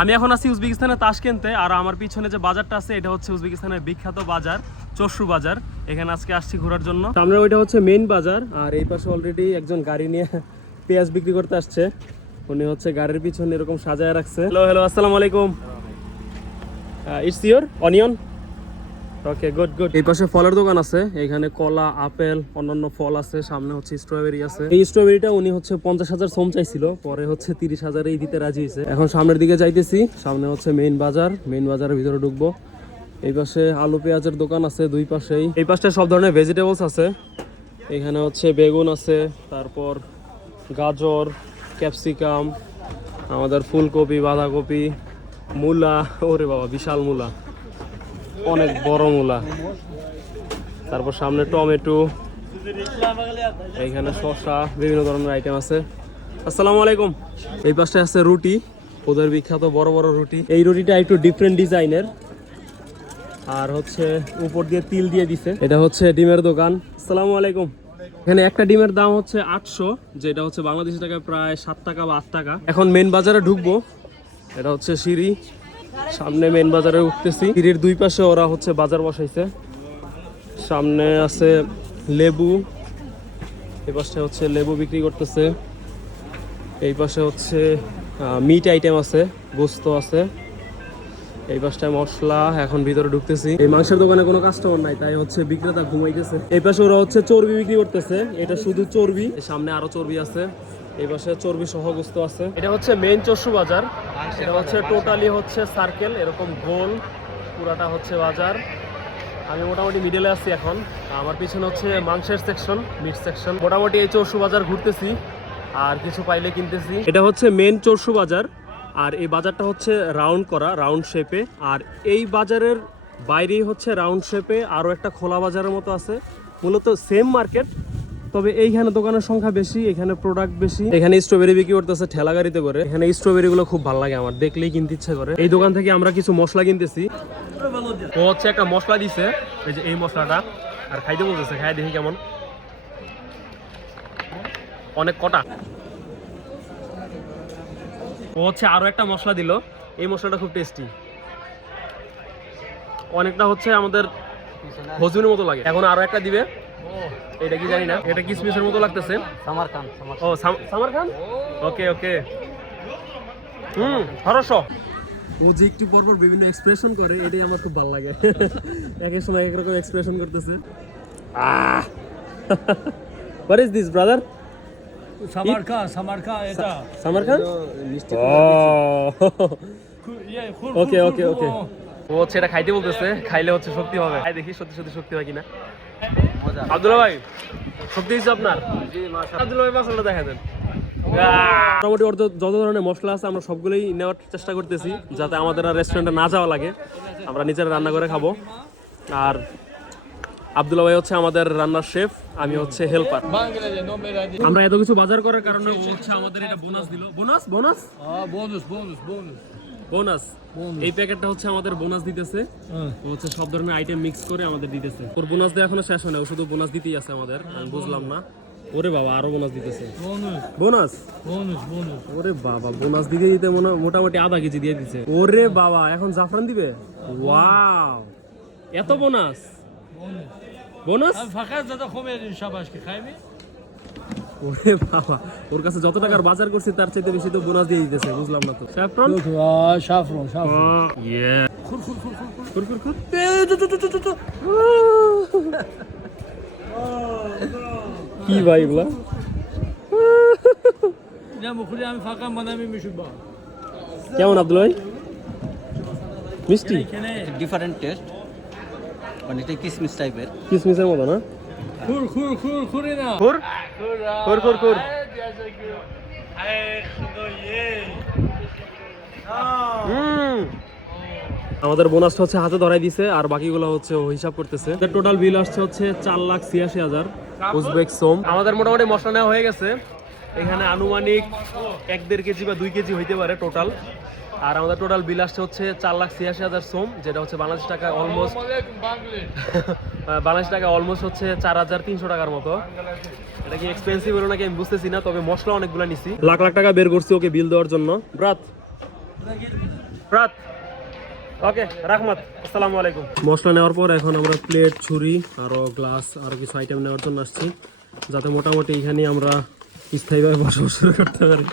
আমি এখন আছি উজবেকিস্তানের কিনতে আর আমার পিছনে যে বাজারটা আছে এটা হচ্ছে উজবেকিস্তানের বিখ্যাত বাজার চশু বাজার। এখানে আজকে আসছি ঘোরার জন্য। সামনে ওইটা হচ্ছে মেইন বাজার আর এই পাশে অলরেডি একজন গাড়ি নিয়ে পেঁয়াজ বিক্রি করতে আসছে। উনি হচ্ছে গাড়ির পিছনে এরকম সাজায় রাখছে। হ্যালো হ্যালো আসসালামু আলাইকুম। It's your onion okay good good এই পাশে ফলের দোকান আছে। এখানে কলা, আপেল, অন্যান্য ফল আছে। সামনে হচ্ছে স্ট্রবেরি আছে। এই স্ট্রবেরিটা উনি হচ্ছে পঞ্চাশ হাজার সোম চাইছিল। পরে হচ্ছে তিরিশ হাজারেই দিতে রাজি হয়েছে। এখন সামনের দিকে যাইতেছি। সামনে হচ্ছে মেইন বাজার। মেইন বাজারের ভিতরে ঢুকবো। এই পাশে আলু পেঁয়াজের দোকান আছে দুই পাশেই। এই পাশে সব ধরনের ভেজিটেবলস আছে। এখানে হচ্ছে বেগুন আছে। তারপর গাজর ক্যাপসিকাম আমাদের ফুলকপি, বাঁধাকপি, মূলা। ওরে বাবা, বিশাল মূলা। অনেক বড় মূলা। তারপর সামনে টমেটো। এইখানে শসা, বিভিন্ন ধরনের আইটেম আছে। আসসালামু আলাইকুম। এই পাশে আছে রুটি, ওদের বিখ্যাত বড় বড় রুটি। এই রুটিটা একটু ডিফারেন্ট ডিজাইনের আর হচ্ছে উপর দিয়ে তিল দিয়ে দিছে। এটা হচ্ছে ডিমের দোকান। আসসালামু আলাইকুম। এখানে একটা ডিমের দাম হচ্ছে আটশো, যেটা হচ্ছে বাংলাদেশি টাকায় প্রায় সাত টাকা বা আট টাকা। এখন মেন বাজারে ঢুকবো। এটা হচ্ছে সিঁড়ি। সামনে মেন বাজারে উঠতেছি। সিঁড়ির দুই পাশে ওরা হচ্ছে বাজার বসাইছে। সামনে আছে লেবু, এই পাশে হচ্ছে লেবু বিক্রি করতেছে। এই পাশে হচ্ছে মিট আইটেম আছে, গোস্ত আছে। এই পাশটায় মশলা, এখন ভিতরে ঢুকতেছি। এই মাংসের দোকানে কোনো কাস্টমার নাই, তাই হচ্ছে বিক্রেতা ঘুমাইতেছে। এই পাশে ওরা হচ্ছে চর্বি বিক্রি করতেছে, এটা শুধু চর্বি। সামনে আরও চর্বি আছে। এই পাশে চর্বি সহ গোস্ত আছে। এটা হচ্ছে মেইন চশু বাজার। এটা হচ্ছে টোটালি হচ্ছে সার্কেল এরকম গোল পুরাটা হচ্ছে বাজার। আমি মোটামুটি মিডলে আছি এখন। আমার পিছনে হচ্ছে মাংসের সেকশন মিট সেকশন মোটামুটি এই চৌষু বাজার ঘুরতেছি আর কিছু পাইলে কিনতেছি। এটা হচ্ছে মেন চৌষু বাজার আর এই বাজারটা হচ্ছে রাউন্ড করা রাউন্ড শেপে আর এই বাজারের বাইরেই হচ্ছে রাউন্ড শেপে আরও একটা খোলা বাজারের মতো আছে। মূলত সেম মার্কেট তবে এইখানে দোকানের সংখ্যা বেশি, এখানে প্রোডাক্ট বেশি। এখানে স্ট্রবেরি বিক্রি করতেছে ঠেলা গাড়িতে করে। এখানে স্ট্রবেরি গুলো খুব ভালো লাগে আমার, দেখলেই কিনতে ইচ্ছে করে। এই দোকান থেকে আমরা কিছু মশলা কিনতেছি। ও হচ্ছে একটা মশলা দিছে, এই যে এই মশলাটা। আর খাইতে বলতেছে, খাই দেখি কেমন। অনেক কটা। ও হচ্ছে আরও একটা মশলা দিল। এই মশলাটা খুব টেস্টি অনেকটা হচ্ছে আমাদের হজুনের মতো লাগে। এখন আরও একটা দিবে। এটা কি জানি না। এটা কিসমিসের মতো লাগতেছে। সামারকান ও সাম- সামার খান ওকে ওকে। হুম হরস ও যে একটু পর পর বিভিন্ন এক্সপ্রেশন করে এটাই আমার খুব ভালো লাগে। এক এক সময় এক রকম এক্সপ্রেশন করতেছে। আহ! হোয়াট ইজ দিস ব্রাদার সামারকা সামারকা এটা। সামার খান ইয়ে, খুর, ওকে ওকে ওকে ও। ও হচ্ছে এটা খাইতে বলতেছে খাইলে হচ্ছে শক্তি হবে। খাই দেখি সত্যি সত্যি শক্তি হয় কিনা। আব্দুল্লাহ ভাই হচ্ছে আপনার? আব্দুল্লাহ ভাই মশলাটা দেখা দেন। মোটামুটি ওর যত ধরনের মশলা আছে আমরা সবগুলোই নেওয়ার চেষ্টা করতেছি যাতে আমাদের আর রেস্টুরেন্টে না যাওয়া লাগে। আমরা নিজেরা রান্না করে খাব। আর আব্দুল্লাহ ভাই হচ্ছে আমাদের রান্নার শেফ আমি হচ্ছে হেল্পার আমরা এত কিছু বাজার করার কারণে হচ্ছে আমাদের এটা বোনাস দিল। Bonus bonus bonus, bonus. Bonus. এই প্যাকেটটা হচ্ছে আমাদের বোনাস দিতেছে। হচ্ছে সব ধরনের আইটেম মিক্স করে আমাদের দিতেছে। ওর বোনাস দেওয়া এখনও শেষ হয় না শুধু বোনাস দিতেই আছে আমাদের আমি বুঝলাম না। ওরে বাবা আরও বোনাস দিতেছে। বোনাস. ওরে বাবা বোনাস দিতে দিতে মনে- মোটামুটি আধা কেজি দিয়ে দিছে। ওরে বাবা এখন জাফরান দিবে? ওয়াও। এত বোনাস. বোনাস। ফাঁকা দাদা কমে দিন সাবাসকে খাইবি? ওরে বাবা ওর কাছে যত টাকার বাজার করছি তার চাইতে বেশি তো বোনাস দিয়ে দিতেছে বুঝলাম না তো। Saffron saffron? সাফরন ইয়ে খুর খুর খুর কি ভাই এগুলা? না মুখুরি আমি ফাঁকা বানাবি মিশুবা কেমন আব্দুল ভাই? মিষ্টি? ডিফারেন্ট টেস্ট অনেকটা কিসমিস টাইপের কিসমিসের মতো না? খুর খুর খুর খুরি না। খুর? খুর খুর খুর। আমাদের বোনাসটা হচ্ছে হাতে ধরাই দিছে আর বাকিগুলো হচ্ছে ও হিসাব করতেছে। টোটাল বিল আসছে হচ্ছে চার লাখ ছিয়াশি হাজার উজবেক সোম। আমাদের মোটামুটি মশলা নেওয়া হয়ে গেছে। এখানে আনুমানিক এক দেড় কেজি বা দুই কেজি হইতে পারে টোটাল আর আমাদের টোটাল বিল আসছে হচ্ছে চার লাখ ছিয়াশি হাজার সোম যেটা হচ্ছে বাংলাদেশ টাকায় অলমোস্ট বাংলাদেশ টাকা অলমোস্ট হচ্ছে চার হাজার তিনশো টাকার মতো। এটা কি এক্সপেন্সিভ হলো নাকি আমি বুঝতেছি না তবে মশলা অনেকগুলো নিছি। লাখ লাখ টাকা বের করছি ওকে বিল দেওয়ার জন্য। ব্রাত। রাত ওকে রাহমাত আসসালামু আলাইকুম। মশলা নেওয়ার পর এখন আমরা প্লেট ছুরি আরও গ্লাস আরও কিছু আইটেম নেওয়ার জন্য আসছি। যাতে মোটামুটি এখানে আমরা স্থায়ীভাবে বসবাস করতে পারি।